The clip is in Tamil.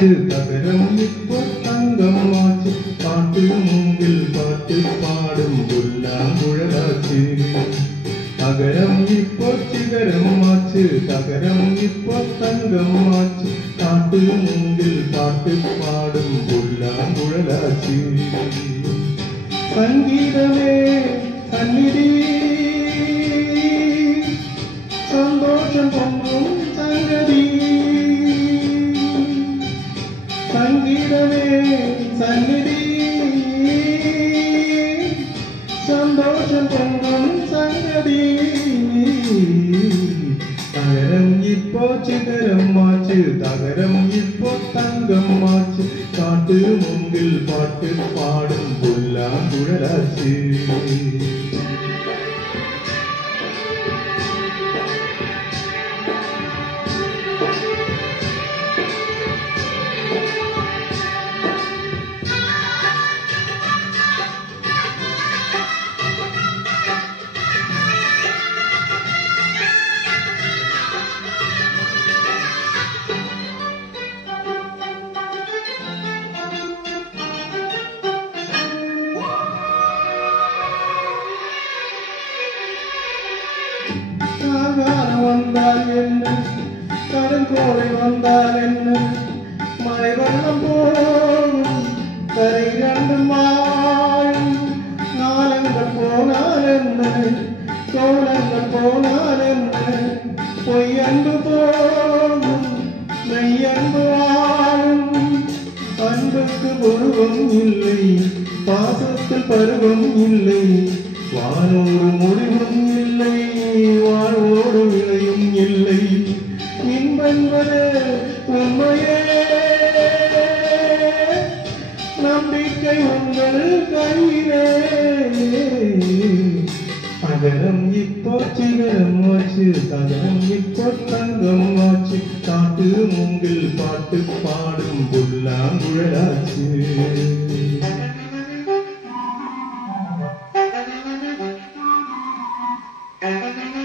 ஆச்சு தகரம் இப்போ தங்கமாச்சு பாட்டு மூங்கில் பாட்டு பாடும் புல்லாங்குழலாச்சு அகரம் இப்போ சிகரம் ஆச்சு தகரம் இப்போ தங்கமாச்சு பாட்டு மூங்கில் பாட்டு பாடும் புல்லாங்குழலாச்சு சங்கீதமே சந்நிதி சந்தோஷம் பொங்கும் சங்கதி சங்கீதமே சந்நிதி சந்தோஷம் பொங்கும் சங்கதி தகரம் இப்போ சிகரம் ஆச்சு தகரம் இப்போ தங்கம் ஆச்சு காட்டு மூங்கில் பாட்டு பாடும் புல்லாங்குழலாச்சு வந்தால் என்ன கருங்கோலை வந்தால் என்ன மழை வெள்ளம் போலும் கரை இரண்டு மாறும் நாளங்கள் போனால் என்ன சோழங்கள் போனால் என்ன பொய்யன்பு போலும் மெய்யன்பு வாழும் அன்புக்கு உருவம் இல்லை பாசத்தில் பருவம் இல்லை வானோடு முடிவும் இல்லை வாழ்வோடு விளையும் இல்லை இன்பென்பது உண்மையே நம்பிக்கை உங்கள் கையிலே அகரம் இப்போ சிகரம் ஆச்சு தகரம் இப்போ தங்கம் ஆச்சு காட்டு மூங்கில் பாட்டு பாடும் புல்லாங்குழலாச்சு Thank you.